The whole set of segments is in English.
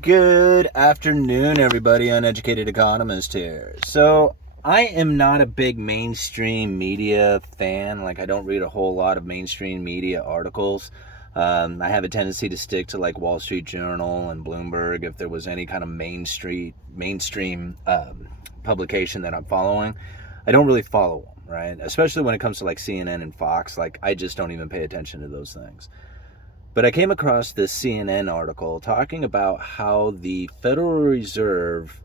Good afternoon, everybody. Uneducated economist here. So, I am not a big mainstream media fan. Like, I don't read a whole lot of mainstream media articles. I have a tendency to stick to like Wall Street Journal and Bloomberg if there was any kind of mainstream publication that I'm following. I don't really follow them, right? Especially when it comes to like CNN and Fox. Like, I just don't even pay attention to those things. But I came across this CNN article talking about how the Federal Reserve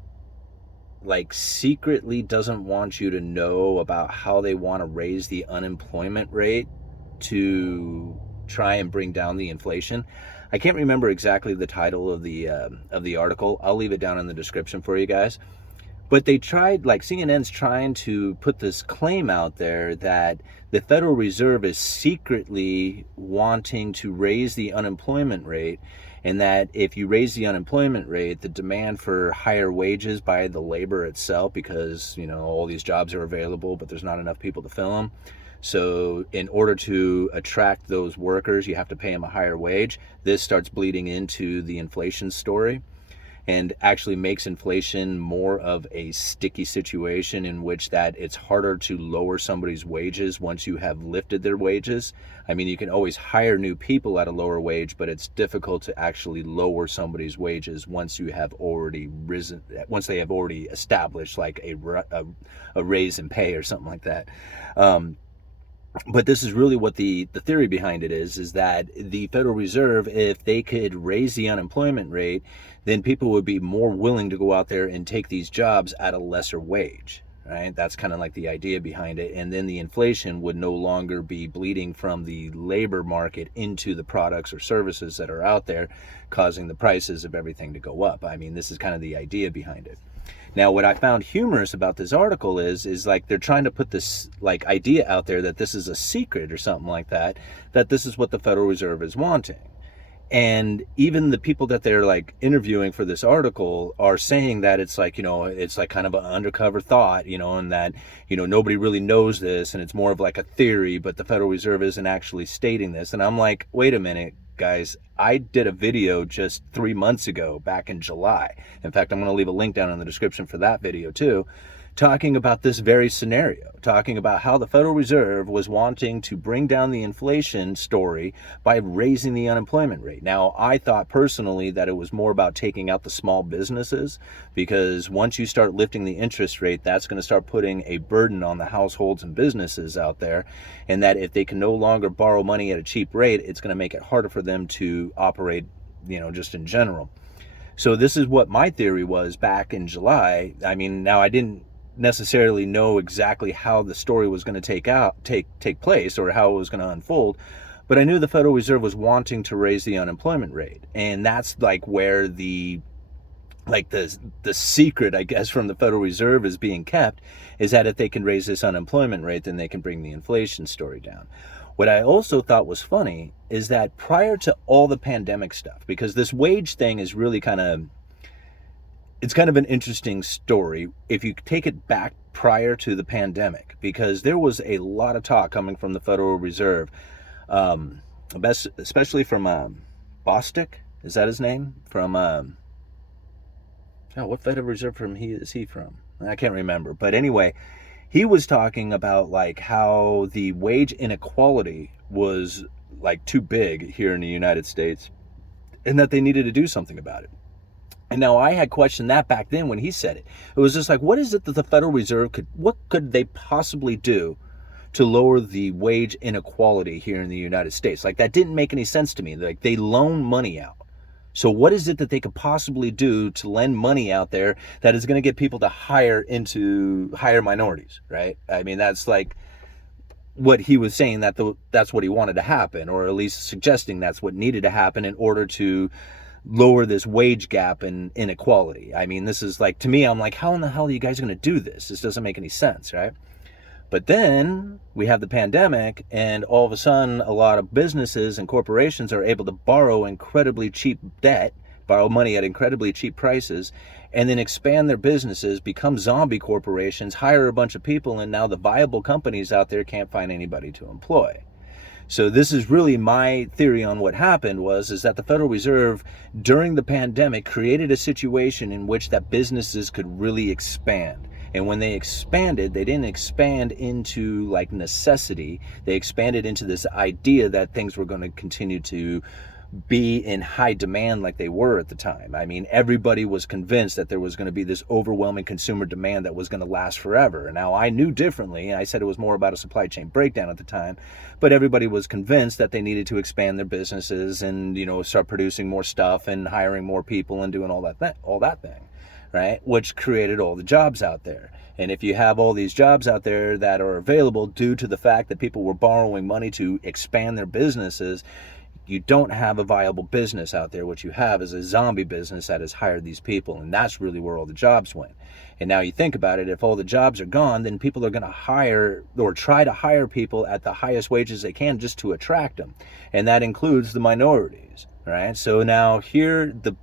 like secretly doesn't want you to know about how they want to raise the unemployment rate to try and bring down the inflation. I can't remember exactly the title of the article. I'll leave it down in the description for you guys. But they tried, like CNN's trying to put this claim out there that the Federal Reserve is secretly wanting to raise the unemployment rate, and that if you raise the unemployment rate, the demand for higher wages by the labor itself, because, all these jobs are available, but there's not enough people to fill them. So in order to attract those workers, you have to pay them a higher wage. This starts bleeding into the inflation story and actually makes inflation more of a sticky situation in which that it's harder to lower somebody's wages once you have lifted their wages. I mean, you can always hire new people at a lower wage, but it's difficult to actually lower somebody's wages once you have already risen, once they have already established like a raise in pay or something like that. But this is really what the theory behind it is that the Federal Reserve, if they could raise the unemployment rate, then people would be more willing to go out there and take these jobs at a lesser wage, right? That's kind of like the idea behind it. And then the inflation would no longer be bleeding from the labor market into the products or services that are out there, causing the prices of everything to go up. I mean, this is kind of the idea behind it. Now, what I found humorous about this article is like they're trying to put this like idea out there that this is a secret or something like that this is what the Federal Reserve is wanting. And even the people that they're like interviewing for this article are saying that it's like, it's like kind of an undercover thought, and that, nobody really knows this and it's more of like a theory, but the Federal Reserve isn't actually stating this. And I'm like, wait a minute, guys, I did a video just 3 months ago, back in July. In fact, I'm going to leave a link down in the description for that video too, talking about this very scenario, talking about how the Federal Reserve was wanting to bring down the inflation story by raising the unemployment rate. Now, I thought personally that it was more about taking out the small businesses, because once you start lifting the interest rate, that's going to start putting a burden on the households and businesses out there, and that if they can no longer borrow money at a cheap rate, it's going to make it harder for them to operate, just in general. So this is what my theory was back in July. I mean, now I didn't necessarily know exactly how the story was going to take place or how it was going to unfold, but I knew the Federal Reserve was wanting to raise the unemployment rate, and that's like where the secret, I guess, from the Federal Reserve is being kept, is that if they can raise this unemployment rate, then they can bring the inflation story down. What I also thought was funny is that prior to all the pandemic stuff, because this wage thing is really it's kind of an interesting story if you take it back prior to the pandemic, because there was a lot of talk coming from the Federal Reserve, especially from Bostic. Is that his name? From what Federal Reserve is he from? I can't remember. But anyway, he was talking about like how the wage inequality was like too big here in the United States, and that they needed to do something about it. And now I had questioned that back then when he said it. It was just like, what is it that the Federal Reserve what could they possibly do to lower the wage inequality here in the United States? Like, that didn't make any sense to me. Like, they loan money out. So what is it that they could possibly do to lend money out there that is going to get people to hire minorities, right? I mean, that's like what he was saying, that's what he wanted to happen, or at least suggesting that's what needed to happen in order to lower this wage gap and inequality. I mean, this is like, to me, I'm like, how in the hell are you guys going to do this? This doesn't make any sense, right? But then we have the pandemic, and all of a sudden, a lot of businesses and corporations are able to borrow incredibly cheap debt, borrow money at incredibly cheap prices, and then expand their businesses, become zombie corporations, hire a bunch of people, and now the viable companies out there can't find anybody to employ. So this is really my theory on what happened is that the Federal Reserve during the pandemic created a situation in which that businesses could really expand. And when they expanded, they didn't expand into like necessity. They expanded into this idea that things were going to continue to be in high demand like they were at the time. I mean, everybody was convinced that there was going to be this overwhelming consumer demand that was going to last forever. And now I knew differently. I said it was more about a supply chain breakdown at the time, but everybody was convinced that they needed to expand their businesses and, start producing more stuff and hiring more people and doing all that thing, right? Which created all the jobs out there. And if you have all these jobs out there that are available due to the fact that people were borrowing money to expand their businesses, you don't have a viable business out there. What you have is a zombie business that has hired these people, and that's really where all the jobs went. And now you think about it, if all the jobs are gone, then people are going to hire or try to hire people at the highest wages they can just to attract them. And that includes the minorities, right? So now here the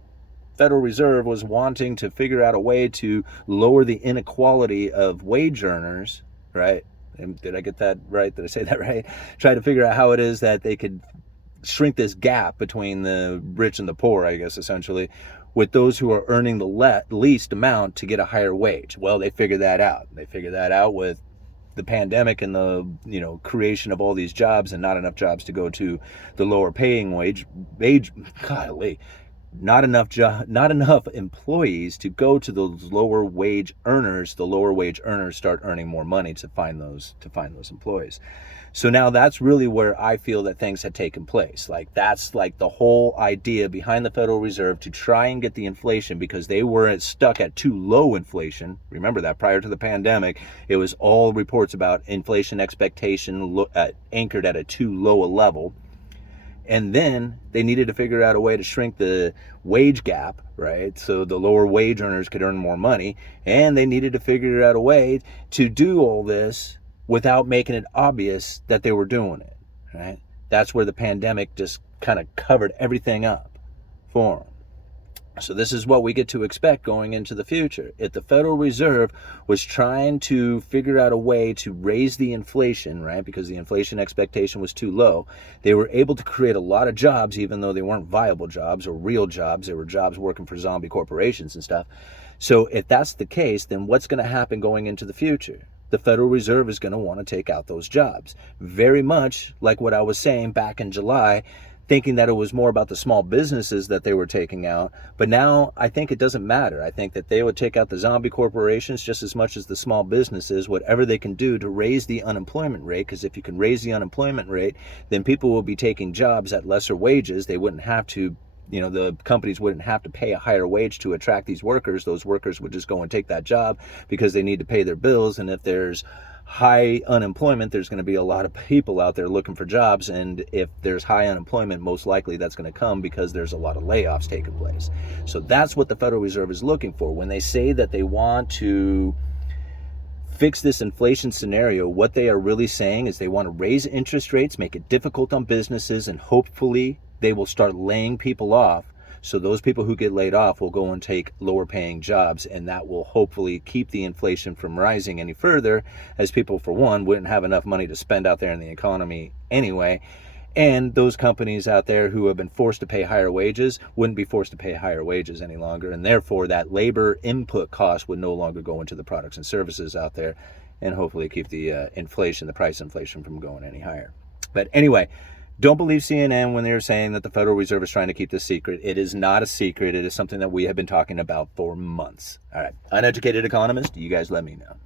Federal Reserve was wanting to figure out a way to lower the inequality of wage earners, right? And did I get that right? Did I say that right? Try to figure out how it is that they could shrink this gap between the rich and the poor, I guess, essentially, with those who are earning the least amount to get a higher wage. Well, they figured that out. They figured that out with the pandemic and the creation of all these jobs and not enough jobs to go to the lower paying wage. Golly, not enough employees to go to those lower wage earners. The lower wage earners start earning more money to find those employees. So now that's really where I feel that things had taken place. Like that's like the whole idea behind the Federal Reserve to try and get the inflation, because they were stuck at too low inflation. Remember that prior to the pandemic, it was all reports about inflation expectation anchored at a too low a level. And then they needed to figure out a way to shrink the wage gap, right? So the lower wage earners could earn more money. And they needed to figure out a way to do all this without making it obvious that they were doing it, right? That's where the pandemic just kind of covered everything up for them. So this is what we get to expect going into the future. If the Federal Reserve was trying to figure out a way to raise the inflation, right, because the inflation expectation was too low, they were able to create a lot of jobs, even though they weren't viable jobs or real jobs. They were jobs working for zombie corporations and stuff. So if that's the case, then what's going to happen going into the future? The Federal Reserve is going to want to take out those jobs. Very much like what I was saying back in July, thinking that it was more about the small businesses that they were taking out. But now I think it doesn't matter. I think that they would take out the zombie corporations just as much as the small businesses, whatever they can do to raise the unemployment rate. Because if you can raise the unemployment rate, then people will be taking jobs at lesser wages. They wouldn't have to, the companies wouldn't have to pay a higher wage to attract these workers. Those workers would just go and take that job because they need to pay their bills. And if there's high unemployment, there's going to be a lot of people out there looking for jobs. And if there's high unemployment, most likely that's going to come because there's a lot of layoffs taking place. So that's what the Federal Reserve is looking for. When they say that they want to fix this inflation scenario, what they are really saying is they want to raise interest rates, make it difficult on businesses, and hopefully they will start laying people off. So those people who get laid off will go and take lower paying jobs, and that will hopefully keep the inflation from rising any further, as people, for one, wouldn't have enough money to spend out there in the economy anyway. And those companies out there who have been forced to pay higher wages wouldn't be forced to pay higher wages any longer. And therefore, that labor input cost would no longer go into the products and services out there, and hopefully keep the inflation, the price inflation, from going any higher. But anyway, don't believe CNN when they're saying that the Federal Reserve is trying to keep this secret. It is not a secret. It is something that we have been talking about for months. All right. Uneducated economist, you guys let me know.